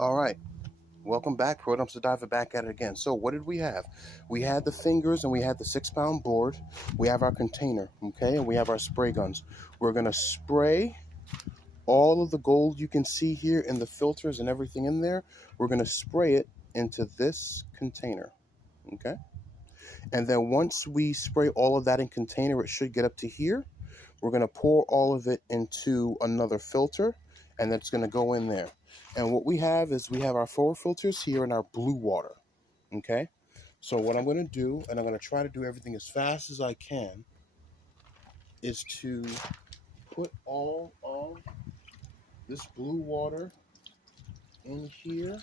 All right, welcome back. Pro Dumpster back at it again. So what did we have? We had the fingers and we had the 6-pound board. We have our container, okay, and we have our spray guns. We're gonna spray all of the gold you can see here in the filters and everything in there. We're gonna spray it into this container, okay? And then once we spray all of that in container, it should get up to here. We're gonna pour all of it into another filter, and that's gonna go in there. And what we have is we have our 4 filters here in our blue water, okay? So what I'm gonna do, and I'm gonna try to do everything as fast as I can, is to put all of this blue water in here,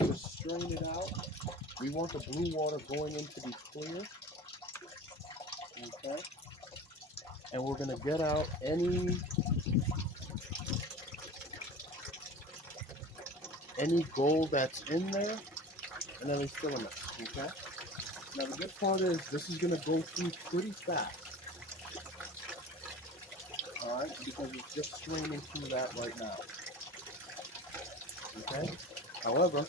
to strain it out. We want the blue water going in to be clear, okay? And we're gonna get out any gold that's in there, and then we fill them, okay? Now the good part is this is gonna go through pretty fast, all right? Because it's just straining through that right now, okay? However,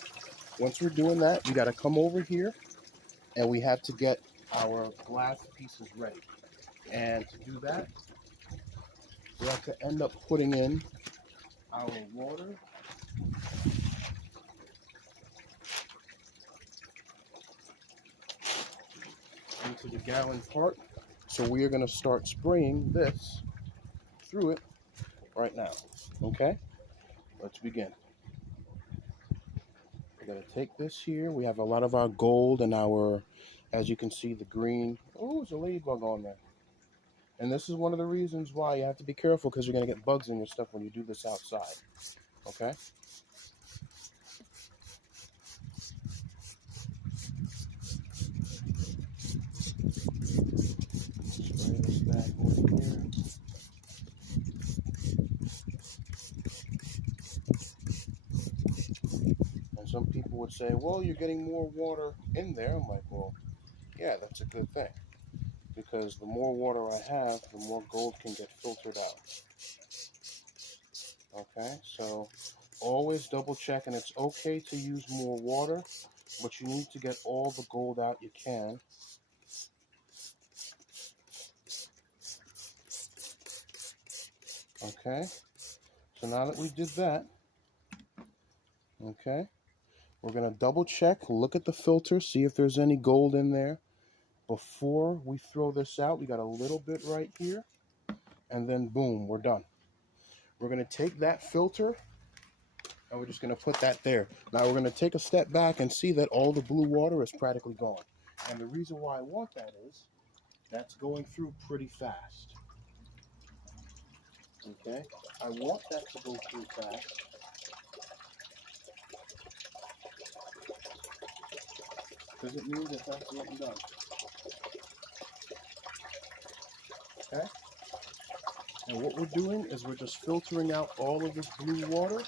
once we're doing that, we gotta come over here, and we have to get our glass pieces ready. And to do that, we have to end up putting in our water into the gallon part. So we are going to start spraying this through it right now. Okay, let's begin. We're going to take this here. We have a lot of our gold and our, as you can see, the green. Oh, there's a ladybug on there. And this is one of the reasons why you have to be careful, because you're going to get bugs in your stuff when you do this outside. Okay? Spray this back over here. And some people would say, well, you're getting more water in there. I'm like, well, yeah, that's a good thing. Because the more water I have, the more gold can get filtered out. Okay, so always double check, and it's okay to use more water, but you need to get all the gold out you can. Okay, so now that we did that, okay, we're going to double check, look at the filter, see if there's any gold in there. Before we throw this out, we got a little bit right here, and then boom, we're done. We're going to take that filter, and we're just going to put that there. Now we're going to take a step back and see that all the blue water is practically gone. And the reason why I want that is, that's going through pretty fast. Okay, I want that to go through fast. Because it means that that's getting done. Okay? And what we're doing is we're just filtering out all of this blue water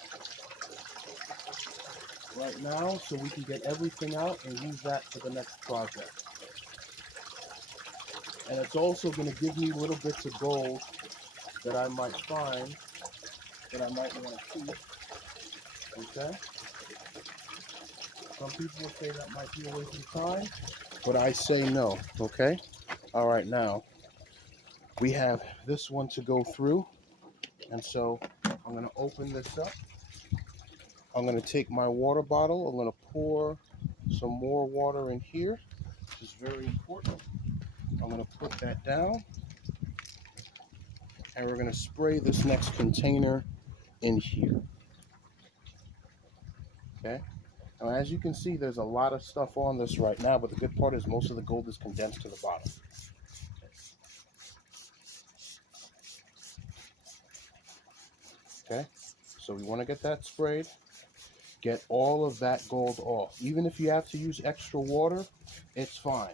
right now, so we can get everything out and use that for the next project. And it's also going to give me little bits of gold that I might find, that I might want to keep. Okay? Some people will say that might be a waste of time, but I say no. Okay? All right, now we have this one to go through, and so I'm going to open this up. I'm going to take my water bottle. I'm going to pour some more water in here, which is very important. I'm going to put that down, and we're going to spray this next container in here. Okay? Now, as you can see, there's a lot of stuff on this right now, but the good part is most of the gold is condensed to the bottom. Okay? So we want to get that sprayed. Get all of that gold off. Even if you have to use extra water, it's fine.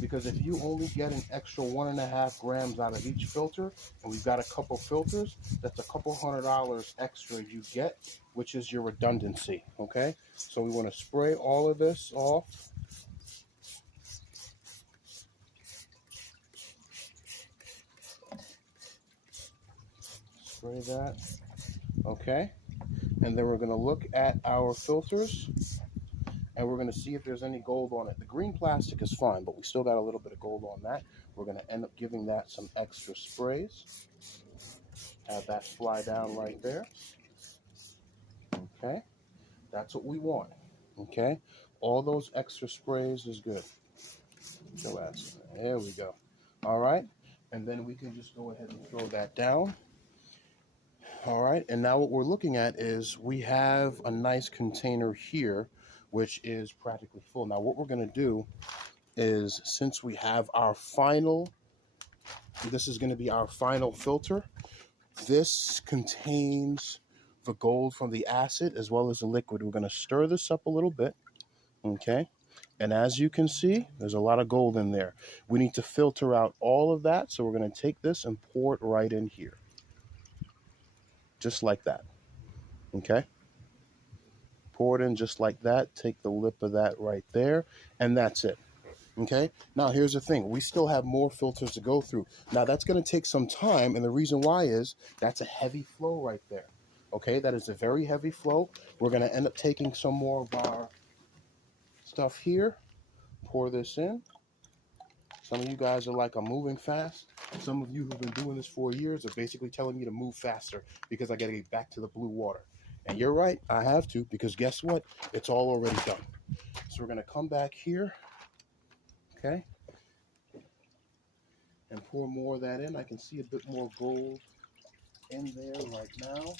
Because if you only get an extra 1.5 grams out of each filter, and we've got a couple filters, that's a couple $100 extra you get, which is your redundancy, okay? So we want to spray all of this off. Spray that, okay? and then we're going to look at our filters, and we're going to see if there's any gold on it. The green plastic is fine, but we still got a little bit of gold on that. We're going to end up giving that some extra sprays. Have that fly down right there. Okay, that's what we want. Okay, all those extra sprays is good. There we go. All right, and then we can just go ahead and throw that down. All right, and now what we're looking at is we have a nice container here, which is practically full. Now what we're going to do is, since we have our final, this is going to be our final filter. This contains the gold from the acid as well as the liquid. We're going to stir this up a little bit, okay? And as you can see, there's a lot of gold in there. We need to filter out all of that, so we're going to take this and pour it right in here. Just like that, okay? Pour it in just like that. Take the lip of that right there, and that's it. Okay, now here's the thing. We still have more filters to go through. Now that's going to take some time, and the reason why is that's a heavy flow right there. Okay, that is a very heavy flow. We're going to end up taking some more of our stuff here, pour this in. Some of you guys are like, I'm moving fast. Some of you who've been doing this for years are basically telling me to move faster because I got to get back to the blue water. And you're right, I have to, because guess what? It's all already done. So we're going to come back here. Okay, and pour more of that in. I can see a bit more gold in there right now.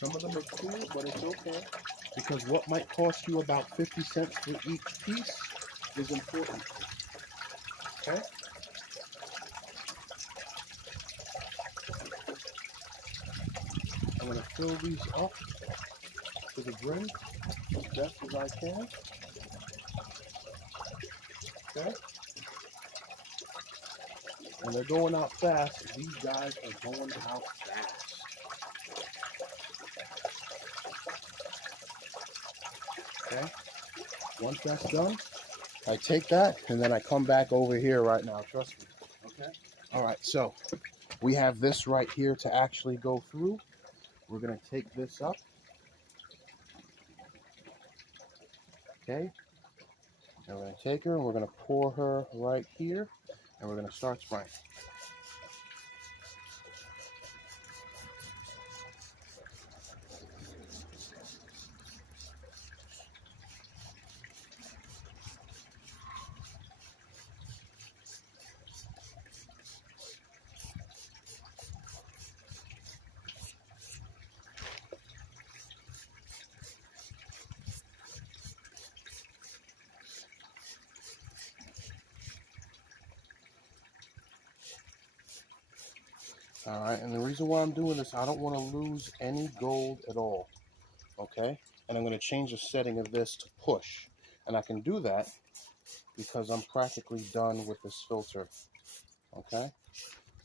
Some of them are clear, but it's okay, because what might cost you about 50 cents for each piece is important. Okay? I'm going to fill these up to the brim as best as I can. Okay? And they're going out fast. These guys are going out fast. Okay? Once that's done, I take that and then I come back over here right now. Trust me. Okay? All right, so we have this right here to actually go through. We're going to take this up. Okay? And we're going to take her and we're going to pour her right here. And we're going to start spraying. All right, and the reason why I'm doing this, I don't want to lose any gold at all, okay? And I'm going to change the setting of this to push. And I can do that because I'm practically done with this filter, okay?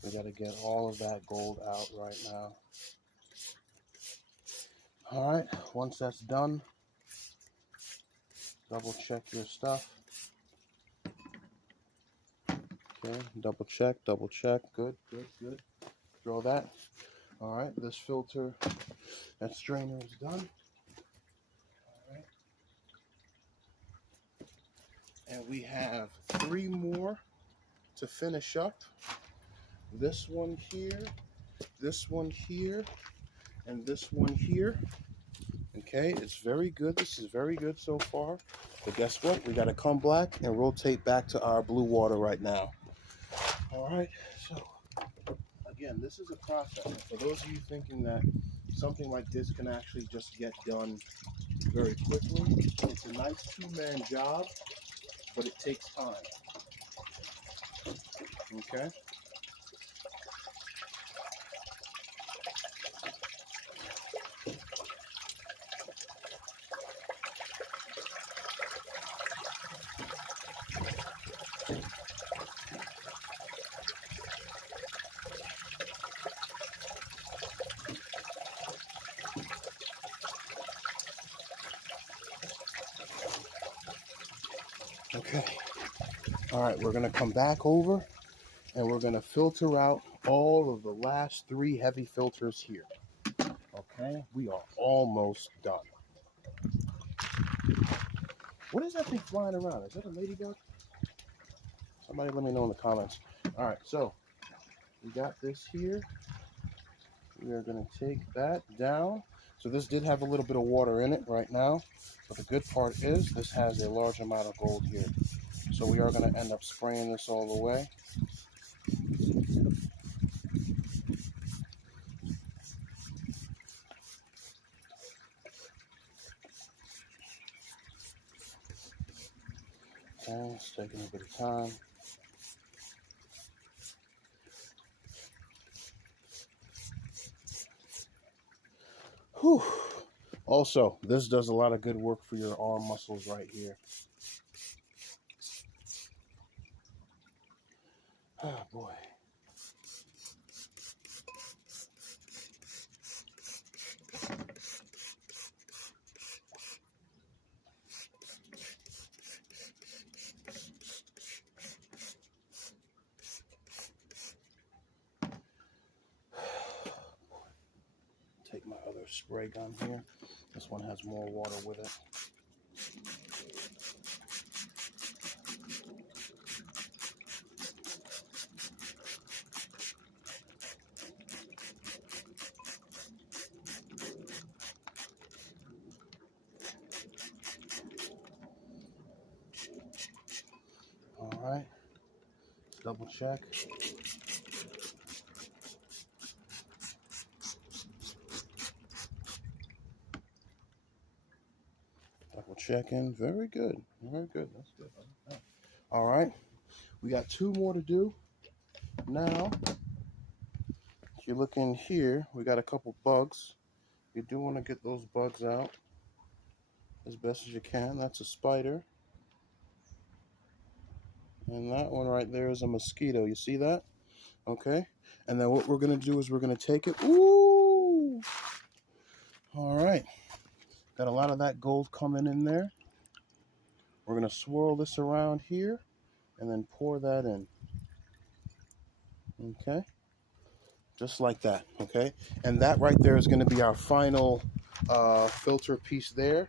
We got to get all of that gold out right now. All right, once that's done, double check your stuff. Okay, double check, good, good, good. Throw that. All right, this filter, that strainer is done. All right. And we have 3 more to finish up. This one here, this one here, and this one here. Okay, it's very good. This is very good so far. But guess what? We got to come back and rotate back to our blue water right now. All right, so again, this is a process. For those of you thinking that something like this can actually just get done very quickly, it's a nice 2-man job, but it takes time. Okay? Okay. All right, we're gonna come back over and we're gonna filter out all of the last 3 heavy filters here. Okay, we are almost done. What is that thing flying around? Is that a ladybug? Somebody let me know in the comments. All right, so we got this here. We are going to take that down. So this did have a little bit of water in it right now, but the good part is this has a large amount of gold here. So we are going to end up spraying this all the way. Okay, it's taking a bit of time. Whew. Also, this does a lot of good work for your arm muscles right here. Oh boy. Take my other spray gun here. This one has more water with it. All right, let's double check. Double checking. Very good. Very good. That's good. All right, we got 2 more to do. Now, if you look in here, we got a couple bugs. You do want to get those bugs out as best as you can. That's a spider. And that one right there is a mosquito. You see that? Okay. And then what we're going to do is we're going to take it. Ooh! All right. Got a lot of that gold coming in there. We're going to swirl this around here and then pour that in. Okay. Just like that. Okay. And that right there is going to be our final filter piece there.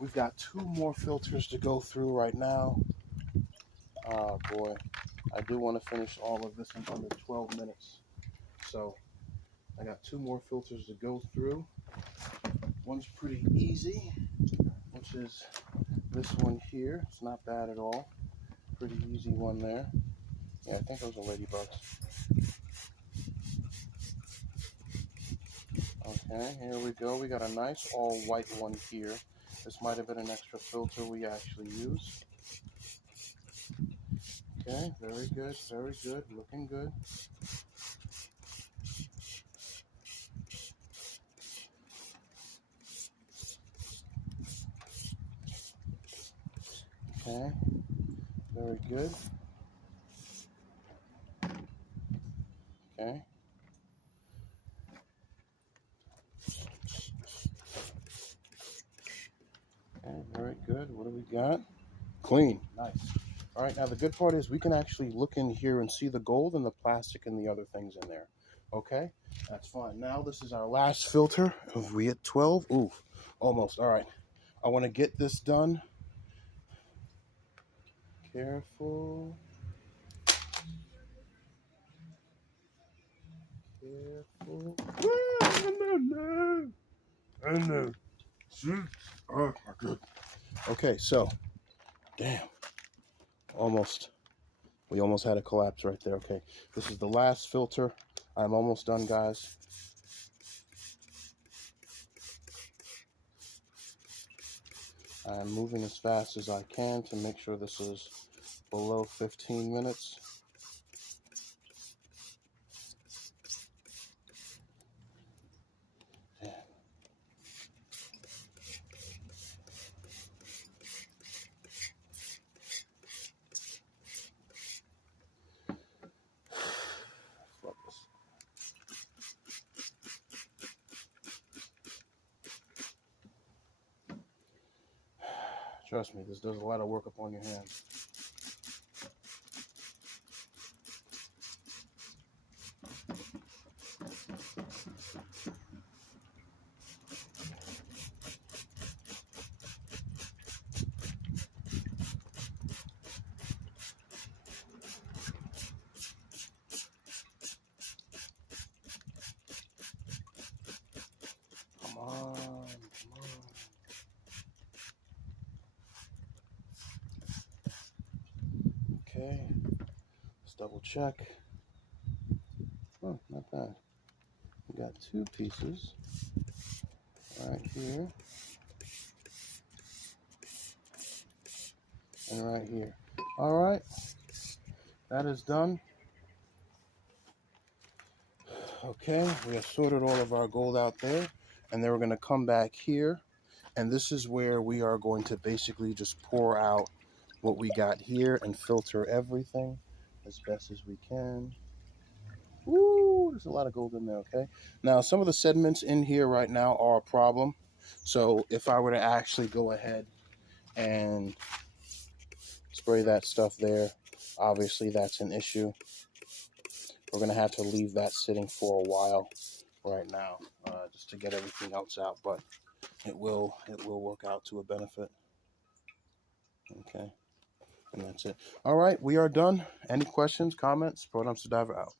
We've got 2 more filters to go through right now. Oh boy, I do want to finish all of this in under 12 minutes. So I got 2 more filters to go through. One's pretty easy, which is this one here. It's not bad at all. Pretty easy one there. Yeah, I think those are ladybugs. Okay, here we go. We got a nice all white one here. This might have been an extra filter we actually used. Okay, very good, looking good. Okay, very good. Okay. Okay, very good. What do we got? Clean. Nice. All right, now the good part is we can actually look in here and see the gold and the plastic and the other things in there. Okay, that's fine. Now this is our last filter. Are we at 12? Ooh, almost. All right. I want to get this done. Careful. Careful. I know. Oh, my God. Okay, so, damn. Almost. We almost had a collapse right there. Okay, this is the last filter. I'm almost done, guys. I'm moving as fast as I can to make sure this is below 15 minutes. Yeah. Trust me, this does a lot of work up on your hands. Okay, let's double check. Oh, not bad. We got 2 pieces right here and right here. All right, that is done. Okay, we have sorted all of our gold out there, and then we're going to come back here, and this is where we are going to basically just pour out what we got here and filter everything as best as we can. Woo, there's a lot of gold in there, okay? Now, some of the sediments in here right now are a problem. So if I were to actually go ahead and spray that stuff there, obviously that's an issue. We're going to have to leave that sitting for a while right now, just to get everything else out, but it will work out to a benefit. Okay, and that's it. All right, we are done. Any questions, comments? Pro Dumpster Diver out.